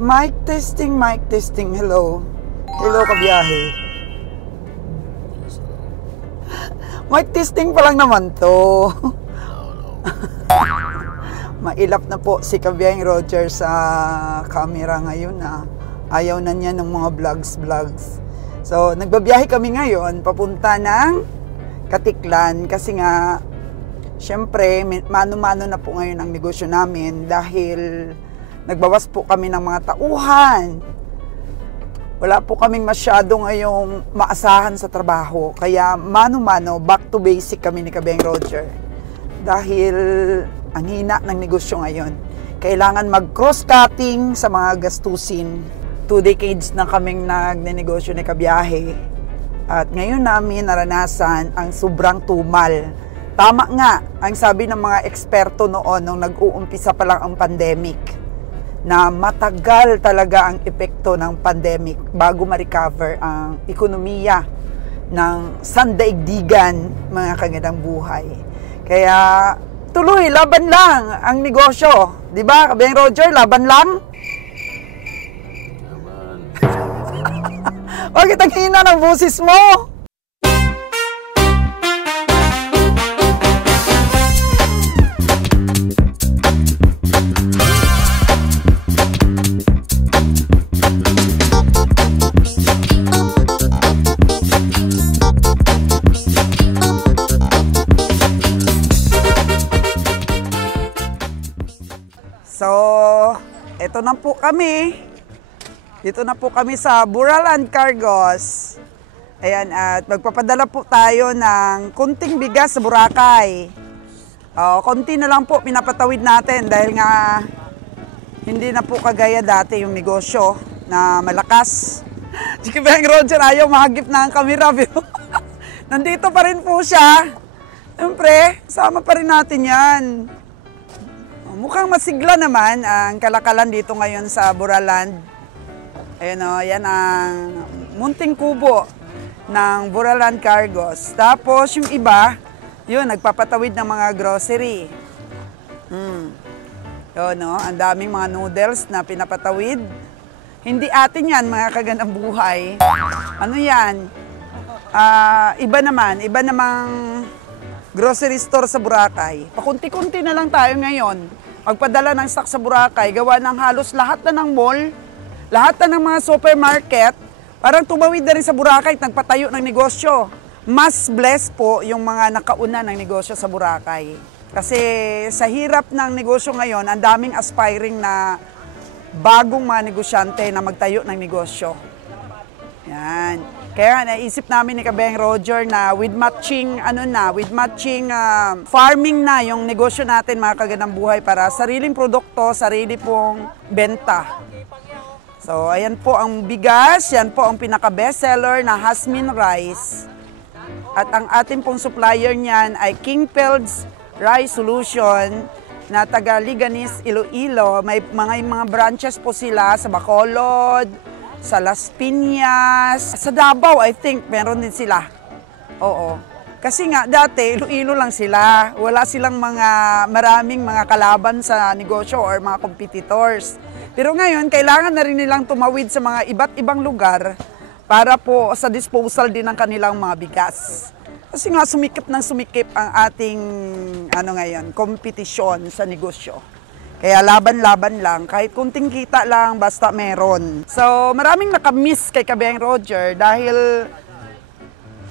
Mic testing, hello. Hello, kabiyahe. Mic testing pa lang naman to. Mailap na po si Kabiyaheng Roger sa camera ngayon na. Ayaw na niya ng mga vlogs. So, nagbabiyahe kami ngayon papunta ng Katiklan kasi nga, syempre, mano-mano na po ngayon ang negosyo namin dahil nagbawas po kami ng mga tauhan. Wala po kaming masyado ngayong maasahan sa trabaho. Kaya mano-mano, back to basic kami ni Kabiyaheng Roger. Dahil ang hina ng negosyo ngayon. Kailangan mag-cross-cutting sa mga gastusin. 2 decades na kaming nagnenegosyo ni Kabiyahe. At ngayon namin naranasan ang sobrang tumal. Tama nga, ang sabi ng mga eksperto noon nung nag-uumpisa pa lang ang pandemic, na matagal talaga ang epekto ng pandemic bago ma-recover ang ekonomiya ng sandaigdigan, mga kagandang buhay. Kaya tuloy, laban lang ang negosyo. Di ba, Kabiyaheng Roger, laban lang? Laban. Bakit ang hina ng boses mo? So, eto na po kami. Dito na po kami sa Buraland Cargos. Ayan, at magpapadala po tayo ng kunting bigas sa Boracay. Konti na lang po pinapatawid natin dahil nga hindi na po kagaya dati yung negosyo na malakas. Si Kabiyaheng Roger ayaw mahagip na ang kamera. Nandito pa rin po siya. Siyempre, sama pa rin natin yan. Mukhang masigla naman ang kalakalan dito ngayon sa Buraland. Ayan o, yan ang munting kubo ng Buraland Cargos. Tapos yung iba, yun, nagpapatawid ng mga grocery. Yun o, ang daming mga noodles na pinapatawid. Hindi atin yan, mga kagandang buhay. Ano yan? Iba namang grocery store sa Boracay. Pakunti-kunti na lang tayo ngayon. Magpadala ng stock sa Boracay, gawa ng halos lahat na ng mall, lahat na ng mga supermarket, parang tumawid na rin sa Boracay at nagpatayo ng negosyo. Mas blessed po yung mga nakauna ng negosyo sa Boracay. Kasi sa hirap ng negosyo ngayon, ang daming aspiring na bagong mga negosyante na magtayo ng negosyo. Yan. Kaya naisip namin ni Kabiyaheng Roger na with matching farming na yung negosyo natin, mga kagandang buhay, para sariling produkto, sarili pong benta. So ayan po ang bigas, yan po ang pinaka-best seller na Hasmin Rice. At ang ating pong supplier niyan ay King Fields Rice Solution na taga Liganis, Iloilo. May mga branches po sila sa Bacolod, sa Las Piñas, sa Davao, I think, meron din sila. Oo. Kasi nga, dati, Iloilo lang sila. Wala silang maraming mga kalaban sa negosyo or mga competitors. Pero ngayon, kailangan na rin nilang tumawid sa mga iba't ibang lugar para po sa disposal din ng kanilang mga bigas. Kasi nga, sumikip ang ating, kompetisyon sa negosyo. Kaya laban-laban lang, kahit kunting kita lang, basta meron. So, maraming nakamiss kay Kabiyaheng Roger dahil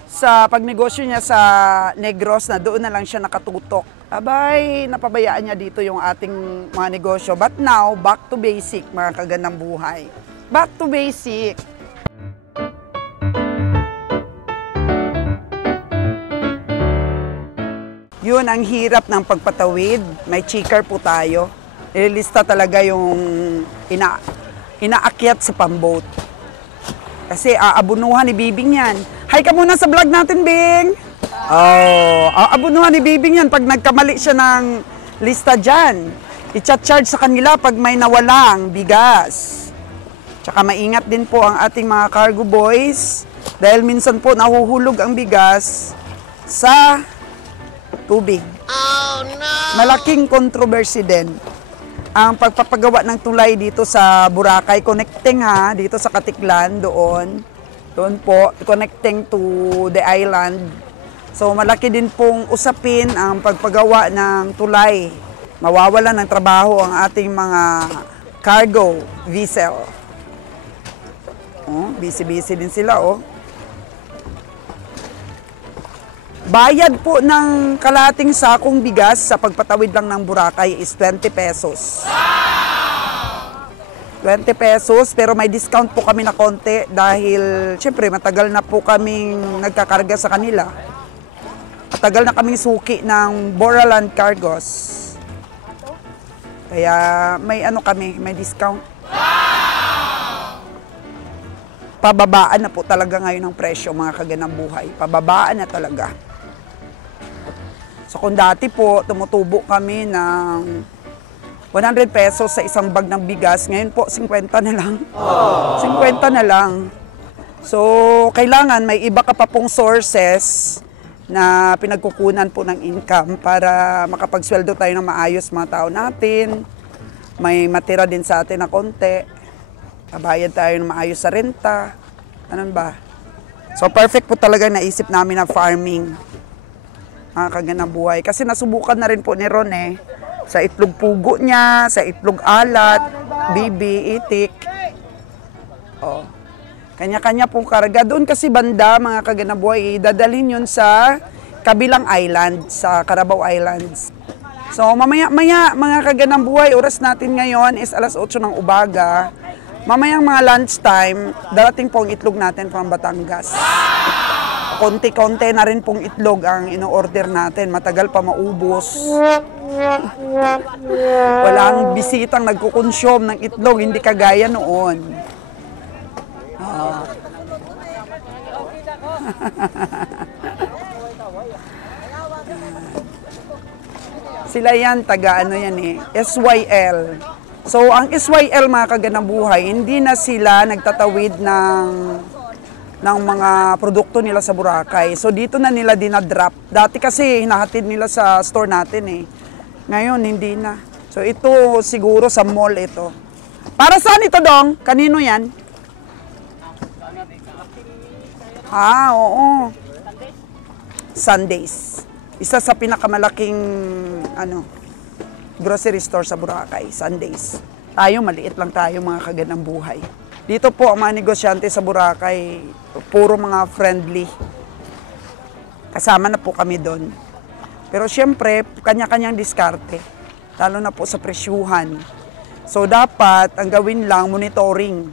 sa pagnegosyo niya sa Negros na doon na lang siya nakatutok. Abay, napabayaan niya dito yung ating mga negosyo. But now, back to basic, mga kagandang buhay. Back to basic. Yun ang hirap ng pagpatawid. May checker po tayo. Ilista talaga yung inaakyat sa pamboat. Kasi aabunuhan ni Bibing yan. Hi ka muna sa vlog natin, Bing! Aabunuhan ni Bibing yan pag nagkamali siya ng lista dyan. I-charge sa kanila pag may nawalang bigas. Tsaka maingat din po ang ating mga cargo boys dahil minsan po nahuhulog ang bigas sa tubig. Oh, no! Malaking controversy din. ang pagpapagawa ng tulay dito sa Boracay, connecting ha, dito sa Katiklan, doon po, connecting to the island. So malaki din pong usapin ang pagpagawa ng tulay. Mawawalan ng trabaho ang ating mga cargo vessel. Oh, busy-busy din sila, oh. Bayad po ng kalahating sakong bigas sa pagpatawid lang ng Boracay is 20 pesos. 20 pesos, pero may discount po kami na konti dahil syempre matagal na po kaming nagkakarga sa kanila. Matagal na kaming suki ng Boraland Cargos. Kaya may ano kami, may discount. Pababaan na po talaga ngayon ang presyo, mga kaganang buhay. Pababaan na talaga. So kung dati po, tumutubo kami ng 100 pesos sa isang bag ng bigas, ngayon po 50 na lang. 50 na lang. So kailangan may iba ka pa pong sources na pinagkukunan po ng income para makapagsweldo tayo ng maayos mga tao natin. May matira din sa atin na konti. Kabayad tayo ng maayos sa renta. Ano ba? So perfect po talaga naisip namin na farming. Kaganang buhay. Kasi nasubukan na rin po ni Ron sa itlog pugo niya, sa itlog alat, bibi, itik. Oh. Kanya-kanya pong karga. Doon kasi banda, mga kaganang buhay, dadalhin yun sa kabilang island, sa Carabao Islands. So mamaya-maya, mga kaganang buhay, oras natin ngayon is alas 8 ng umaga. Mamayang mga lunchtime, darating po ang itlog natin from Batangas. Konti-konti na rin pong itlog ang ino-order natin. Matagal pa maubos. Walang bisitang nagkukonsume ng itlog, hindi kagaya noon. Sila yan, taga ano yan SYL. So, ang SYL, mga kaganang buhay, hindi na sila nagtatawid ng mga produkto nila sa Boracay. So, dito na nila dinadrop. Dati kasi, hinahatid nila sa store natin Ngayon, hindi na. So, ito siguro sa mall ito. Para saan ito, Dong? Kanino yan? Oo. Sundays. Isa sa pinakamalaking, grocery store sa Boracay, Sundays. Tayo, maliit lang tayo, mga kaganang buhay. Dito po, ang mga negosyante sa Boracay, puro mga friendly. Kasama na po kami doon. Pero syempre, kanya-kanyang diskarte. Lalo na po sa presyuhan. So, dapat, ang gawin lang, monitoring.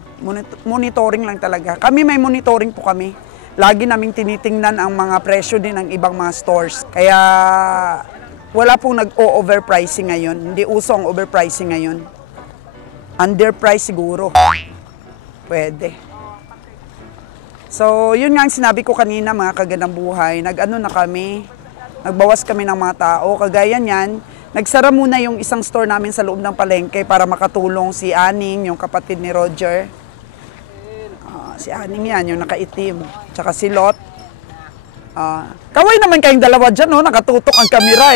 Monitoring lang talaga. Kami may monitoring po kami. Lagi naming tinitingnan ang mga presyo din ng ibang mga stores. Kaya, wala pong nag-o-overpricing ngayon. Hindi uso ang overpricing ngayon. Underprice siguro. Pwede. So, yun nga ang sinabi ko kanina, mga kaganang buhay. Nag-ano na kami, nagbawas kami ng mga tao. Kagaya niyan, nagsara muna yung isang store namin sa loob ng palengke para makatulong si Aning, yung kapatid ni Roger. Si Aning yan, yung nakaitim. Tsaka si Lot. Kaway naman kayong dalawa dyan, nakatutok ang kamera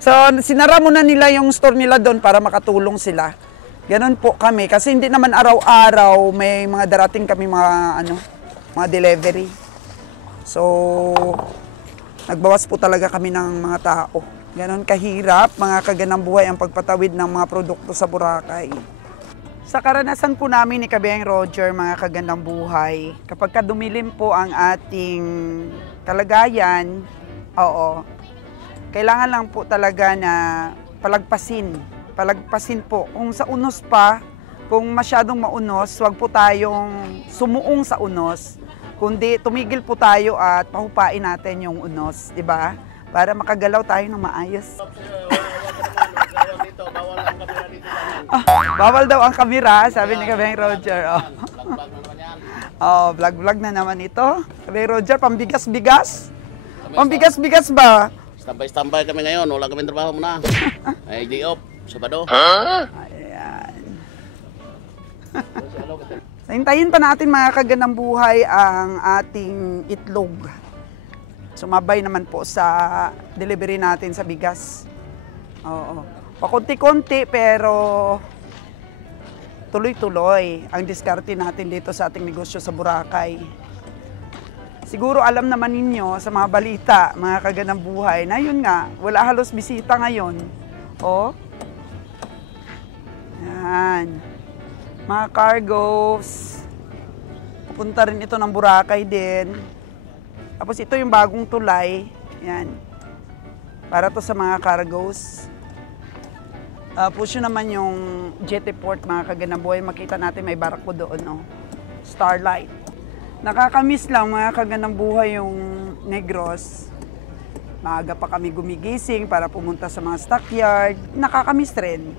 So, sinara muna nila yung store nila doon para makatulong sila. Ganon po kami. Kasi hindi naman araw-araw may mga darating kami mga delivery. So, nagbawas po talaga kami ng mga tao. Ganon kahirap, mga kaganang buhay ang pagpatawid ng mga produkto sa Boracay. Sa karanasan po namin ni Kabiang Roger, mga kagandang buhay, kapag dumilim po ang ating kalagayan, kailangan lang po talaga na palagpasin. Palagpasin po. Kung sa unos pa, kung masyadong maunos, huwag po tayong sumuong sa unos, kundi tumigil po tayo at pahupain natin yung unos, di ba? Para makagalaw tayo ng maayos. Bawal daw ang kamera, sabi ni Kabiang Roger. Vlog-vlog na naman ito. Kabiang Roger, pambigas-bigas? Pambigas-bigas ba? Standby kami ngayon, wala kami trabaho muna. Ay, day off, Sabado. Ayan. Hintayin pa natin, mga kaganang buhay, ang ating itlog. Sumabay naman po sa delivery natin sa bigas. Pakunti-kunti pero tuloy-tuloy ang diskarte natin dito sa ating negosyo sa Boracay. Siguro alam naman ninyo sa mga balita, mga kaganang buhay, na yun nga, wala halos bisita ngayon. O, yan. Mga cargos. Pupunta rin ito ng Boracay din. Tapos ito yung bagong tulay. Yan. Para to sa mga cargos. Tapos yun naman yung jetty port, mga kaganang buhay. Makita natin may barako doon, no? Starlight. Nakakamiss lang, mga kaganang buhay, yung Negros. Maaga pa kami gumigising para pumunta sa mga stockyard. Nakakamiss rin.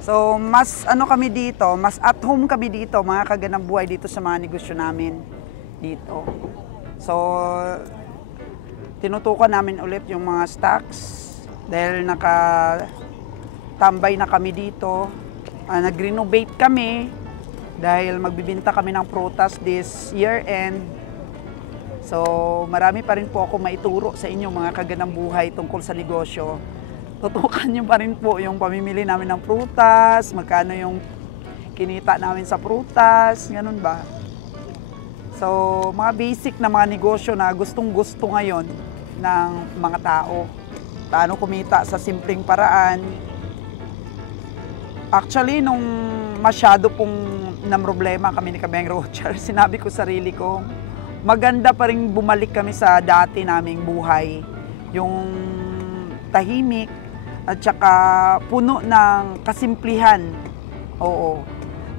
So, mas ano kami dito, mas at home kami dito, mga kaganang buhay, dito sa mga negosyo namin dito. So, tinutukan namin ulit yung mga stocks dahil nakatambay na kami dito. Nag-renovate kami dahil magbibinta kami ng prutas this year end. So, marami pa rin po ako maituro sa inyo, mga kaganang buhay, tungkol sa negosyo. Tutukan nyo pa rin po yung pamimili namin ng prutas, magkano yung kinita namin sa prutas, ganun ba? So, mga basic na mga negosyo na gustong-gusto ngayon ng mga tao. Paano kumita sa simpleng paraan. Actually, nung masyado pong namroblema kami ni Kabeng Roger, sinabi ko sarili ko, maganda pa rin bumalik kami sa dati naming buhay. Yung tahimik at saka puno ng kasimplihan. Oo.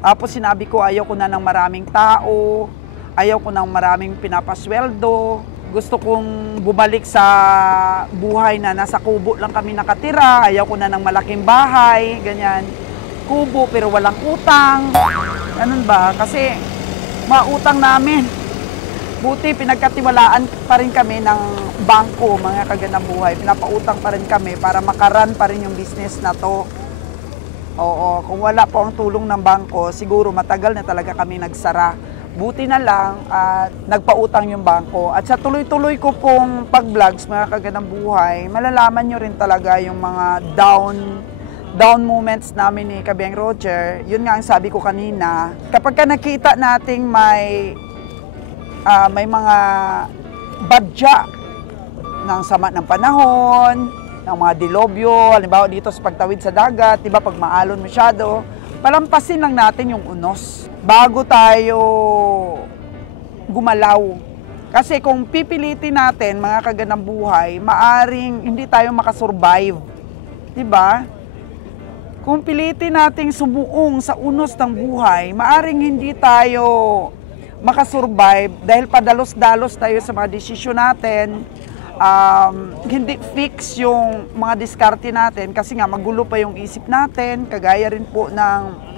Tapos sinabi ko, ayaw ko na ng maraming tao, ayaw ko ng maraming pinapasweldo. Gusto kong bumalik sa buhay na nasa kubo lang kami nakatira, ayaw ko na ng malaking bahay, ganyan. Kubo pero walang utang. Ganun ba? Kasi mautang namin. Buti pinagkatiwalaan pa rin kami ng bangko, mga kaganang buhay. Pinapautang pa rin kami para makaran pa rin yung business na to. Oo, kung wala po ang tulong ng bangko, siguro matagal na talaga kami nagsara. Buti na lang at nagpautang yung bangko. At sa tuloy-tuloy ko pong pag-vlogs, mga kaganang buhay, malalaman nyo rin talaga yung mga down moments namin ni Kabeng Roger. Yun nga ang sabi ko kanina, kapag ka nakita nating may mga badya ng sama ng panahon, ng mga dilobyo, halimbawa dito sa pagtawid sa dagat, diba, pag maalon masyado, palampasin lang natin yung unos bago tayo gumalaw. Kasi kung pipilitin natin, mga kaganang buhay, maaring hindi tayo makasurvive. Diba? Kung pilitin nating sumuong sa unos ng buhay, maaring hindi tayo makasurvive dahil padalos-dalos tayo sa mga desisyon natin. Hindi fix yung mga diskarte natin kasi nga magulo pa yung isip natin, kagaya rin po ng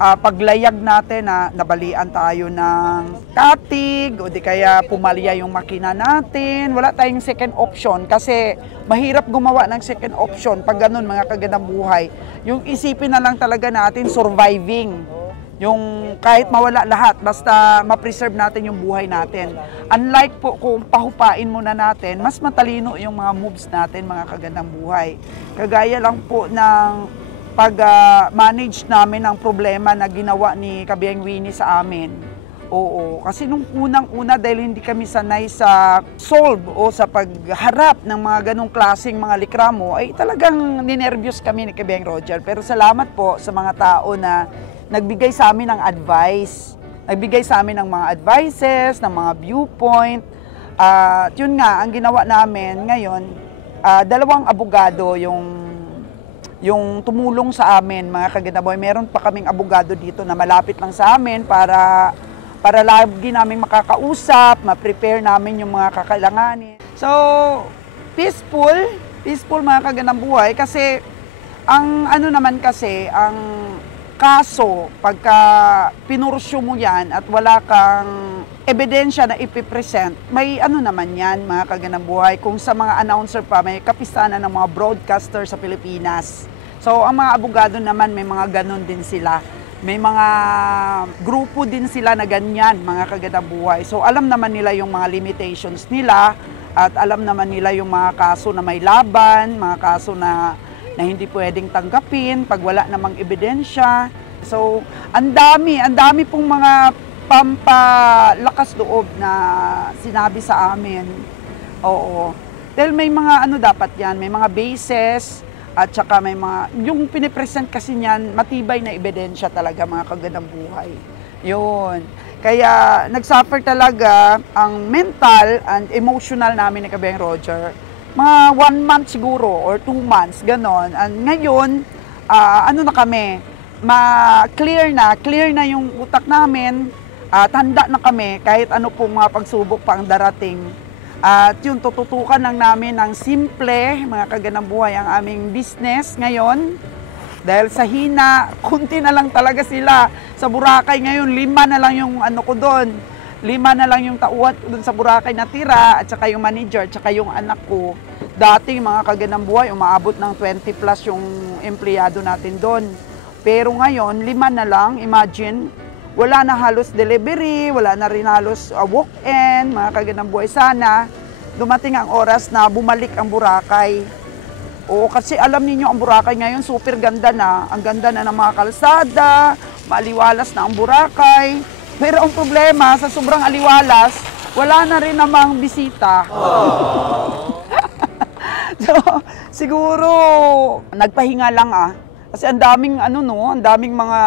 paglayag natin na nabalian tayo ng katig o di kaya pumalya yung makina natin. Wala tayong second option kasi mahirap gumawa ng second option pag ganun, mga kaganang buhay. Yung isipin na lang talaga natin surviving. Yung kahit mawala lahat, basta ma-preserve natin yung buhay natin. Unlike po kung pahupain muna natin, mas matalino yung mga moves natin, mga kagandang buhay. Kagaya lang po ng pag-manage namin ang problema na ginawa ni Kabeng Winnie sa amin. Oo, kasi nung unang-una dahil hindi kami sanay sa solve o sa pagharap ng mga ganong klaseng mga likramo, ay talagang ninervyos kami ni Kabeng Roger. Pero salamat po sa mga tao na nagbigay sa amin ng advice, nagbigay sa amin ng mga advices, ng mga viewpoint. At yun nga, ang ginawa namin ngayon, dalawang abogado yung tumulong sa amin, mga kaganaboy. Meron pa kaming abogado dito na malapit lang sa amin para lagi namin makakausap, ma-prepare namin yung mga kakailanganin. So, peaceful mga kaganang-buhay kasi ang ano naman kasi, ang kaso, pagka pinursyo mo yan at wala kang ebidensya na ipipresent, may ano naman yan, mga kaganang buhay. Kung sa mga announcer pa, may kapisanan ng mga broadcaster sa Pilipinas. So, ang mga abogado naman, may mga ganon din sila. May mga grupo din sila na ganyan, mga kaganang buhay. So, alam naman nila yung mga limitations nila at alam naman nila yung mga kaso na may laban, mga kaso na na hindi pwedeng tanggapin pag wala namang ebidensya. So, ang dami pong mga pampalakas loob na sinabi sa amin. Oo. Dahil may mga dapat yan, may mga bases, at saka may mga, yung pinipresent kasi niyan, matibay na ebidensya talaga mga kagandang buhay. Yun. Kaya nagsuffer talaga ang mental and emotional namin ni Kabiang Roger. Mga 1 month siguro or 2 months, ganon. And ngayon, na kami, clear na yung utak namin, tanda na kami kahit ano pong mga pagsubok pa ang darating. At yun, tututukan lang namin ng simple, mga kagandang buhay, ang aming business ngayon. Dahil sa hina, kunti na lang talaga sila. Sa Boracay ngayon, 5 na lang yung ko doon. 5 na lang yung tauhan doon sa Boracay na tira, at saka yung manager, at saka yung anak ko. Dating mga kagandang buhay, umaabot ng 20 plus yung empleyado natin doon. Pero ngayon, 5 na lang, imagine. Wala na halos delivery, wala na rin halos walk-in, mga kagandang buhay. Sana dumating ang oras na bumalik ang Boracay. Oo, kasi alam niyo ang Boracay ngayon super ganda na. Ang ganda na ng mga kalsada, maliwalas na ang Boracay. Pero ang problema, sa sobrang aliwalas, wala na rin namang bisita. So, siguro nagpahinga lang Kasi ang daming ang daming mga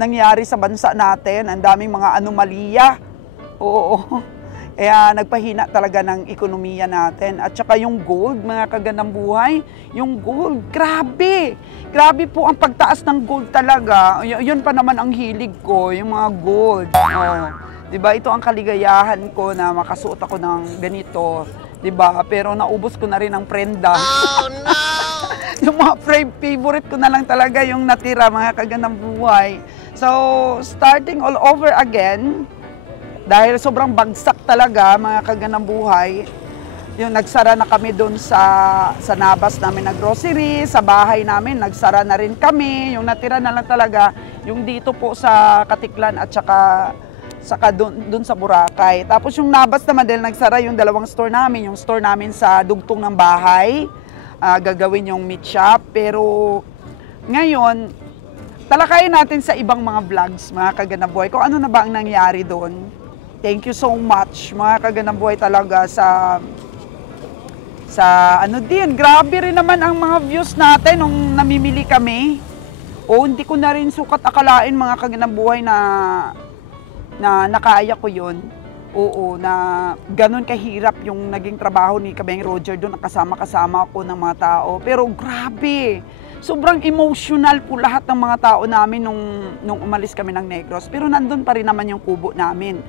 nangyari sa bansa natin, ang daming mga anomalya. Oo. Kaya nagpahina talaga ng ekonomiya natin. At saka yung gold, mga kagandang buhay, yung gold, grabe. Grabe po ang pagtaas ng gold talaga. Yun pa naman ang hilig ko, yung mga gold. Oh. Diba, ito ang kaligayahan ko na makasuot ako ng ganito. Diba, pero naubos ko na rin ang prenda. Oh, no! Yung mga favorite ko na lang talaga yung natira, mga kagandang buhay. So, starting all over again, dahil sobrang bagsak talaga, mga kagandang buhay, yung nagsara na kami doon sa nabas namin na grocery, sa bahay namin, nagsara na rin kami. Yung natira na lang talaga, yung dito po sa Katiklan at saka doon sa Boracay. Tapos yung nabas naman dahil nagsara yung 2 store namin, yung store namin sa dugtong ng bahay, gagawin yung meat shop. Pero ngayon, talakayin natin sa ibang mga vlogs, mga kagandang buhay, kung ano na ba ang nangyari doon. Thank you so much, mga kagandang buhay talaga sa din. Grabe rin naman ang mga views natin nung namimili kami. O hindi ko na rin sukat akalain, mga kagandang buhay, na nakaya ko yun. Oo, na ganun kahirap yung naging trabaho ni Kabiang Roger doon, kasama-kasama ako ng mga tao. Pero grabe, sobrang emotional po lahat ng mga tao namin nung umalis kami ng Negros. Pero nandun pa rin naman yung kubo namin.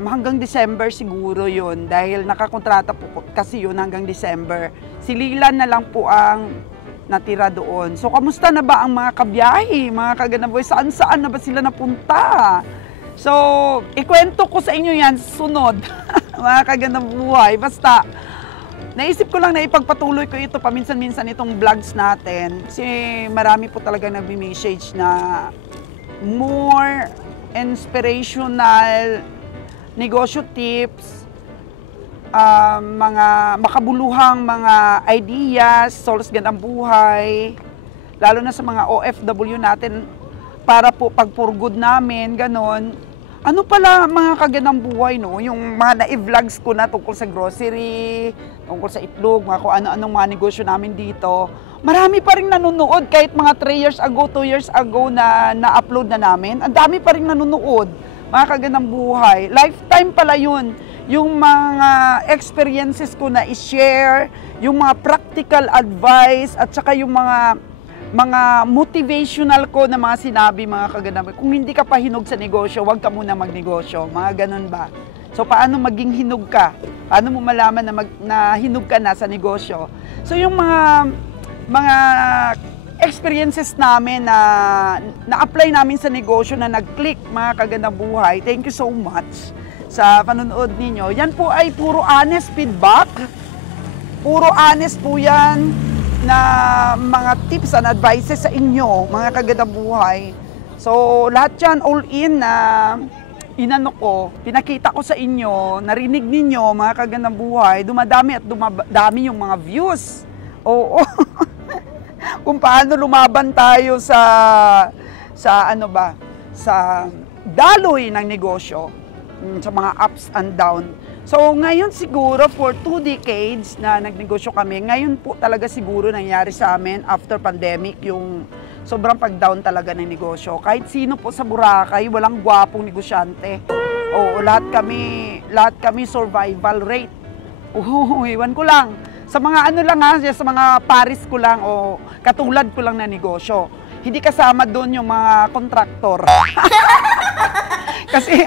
Hanggang December siguro yun, dahil nakakontrata po kasi yun hanggang December. Si Lilan na lang po ang natira doon. So, kamusta na ba ang mga kabiyahe, mga kagandang buhay? Saan-saan na ba sila napunta? So, ikwento ko sa inyo yan sunod, mga kagandang buhay. Basta, naisip ko lang na ipagpatuloy ko ito paminsan-minsan itong vlogs natin. Kasi marami po talaga nag-message na more inspirational negosyo tips, mga makabuluhang mga ideas, solos gandang buhay, lalo na sa mga OFW natin, para po pag-for-good namin, ganon. Ano pala mga kagandang buhay, no? Yung mga na-vlogs ko na tungkol sa grocery, tungkol sa itlog, mga kung ano-anong mga negosyo namin dito. Marami pa rin nanonood kahit mga 3 years ago, 2 years ago na na-upload na namin. Ang dami pa rin nanonood, mga kagandang buhay. Lifetime pala yun. Yung mga experiences ko na i-share, yung mga practical advice, at saka yung mga motivational ko na mga sinabi, mga kagandang buhay. Kung hindi ka pa hinog sa negosyo, huwag ka muna magnegosyo. Mga ganun ba? So, paano maging hinog ka? Paano mo malaman na hinog ka na sa negosyo? So, yung mga experiences namin na na-apply namin sa negosyo na nag-click, mga kagandang buhay. Thank you so much sa panonood ninyo. Yan po ay puro honest feedback. Puro honest po yan na mga tips and advices sa inyo, mga kagandang buhay. So, lahat yan all in na pinakita ko sa inyo, narinig ninyo, mga kagandang buhay, dumadami at dumadami yung mga views. Oo. kung paano lumaban tayo sa ano ba, sa daloy ng negosyo, sa mga ups and down. So ngayon siguro for 2 decades na nagnegosyo kami, ngayon po talaga siguro nangyari sa amin after pandemic yung sobrang pag-down talaga ng negosyo. Kahit sino po sa Boracay, walang gwapong negosyante. Oo, lahat kami survival rate. Iwan ko lang. Sa mga ano lang sa mga paris ko lang o katulad ko lang na negosyo. Hindi kasama doon yung mga kontraktor. Kasi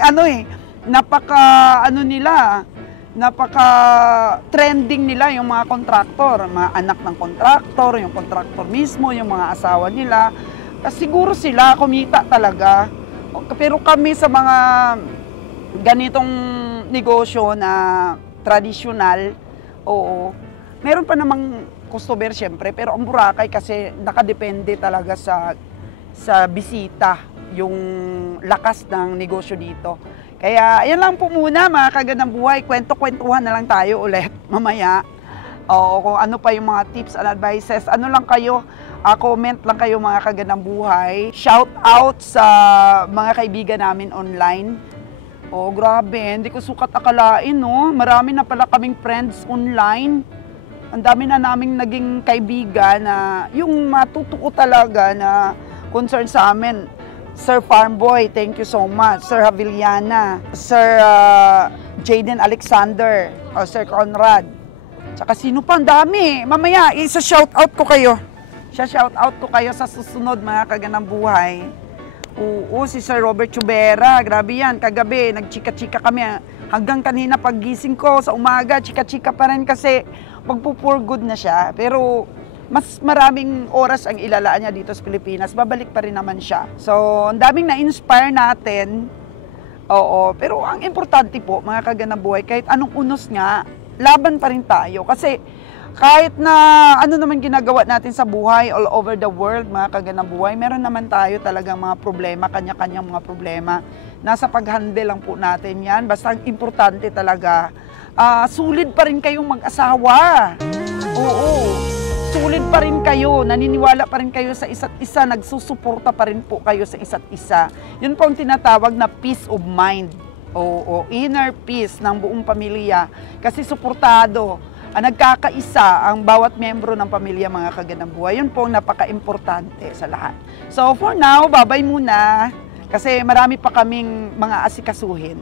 napaka trending nila yung mga kontraktor, mga anak ng kontraktor, yung kontraktor mismo, yung mga asawa nila. Kasi siguro sila kumita talaga. Pero kami sa mga ganitong negosyo na tradisyonal, oo, meron pa namang customer syempre, pero ang Boracay kasi nakadepende talaga sa bisita, yung lakas ng negosyo dito. Kaya yan lang po muna mga kagandang buhay, kwento-kwentuhan na lang tayo ulit mamaya. O kung ano pa yung mga tips and advices, ano lang kayo, comment lang kayo mga kagandang buhay. Shout out sa mga kaibigan namin online. Oh, grabe, hindi ko sukat akalain, no? Marami na pala kaming friends online. Ang dami na naming naging kaibigan na yung matutuko talaga na concern sa amin. Sir Farmboy, thank you so much. Sir Havillana, Sir Jaden Alexander, o Sir Conrad. Tsaka sino pa? Ang dami. Mamaya, isa-shoutout ko kayo. Shoutout ko kayo sa susunod mga kagandang buhay. Oo, si Sir Robert Chubera, grabe yan. Kagabi, nagchika-chika kami. Hanggang kanina paggising ko sa umaga, chika-chika pa rin kasi magpo-for good na siya. Pero mas maraming oras ang ilalaan niya dito sa Pilipinas. Babalik pa rin naman siya. So, ang daming na-inspire natin. Oo, pero ang importante po, mga kagandang buhay, kahit anong unos nga, laban pa rin tayo. Kasi kahit na ano naman ginagawa natin sa buhay all over the world, mga kagandang buhay, meron naman tayo talagang mga problema, kanya-kanyang mga problema. Nasa pag-handle lang po natin yan. Basta ang importante talaga, sulit pa rin kayong mag-asawa. Oo, sulit pa rin kayo, naniniwala pa rin kayo sa isa't isa, nagsusuporta pa rin po kayo sa isa't isa. Yun po ang tinatawag na peace of mind. Oo, inner peace ng buong pamilya. Kasi suportado, nagkakaisa ang bawat membro ng pamilya, mga kagandang buhay. Yun po ang napaka-importante sa lahat. So for now, babay muna kasi marami pa kaming mga asikasuhin.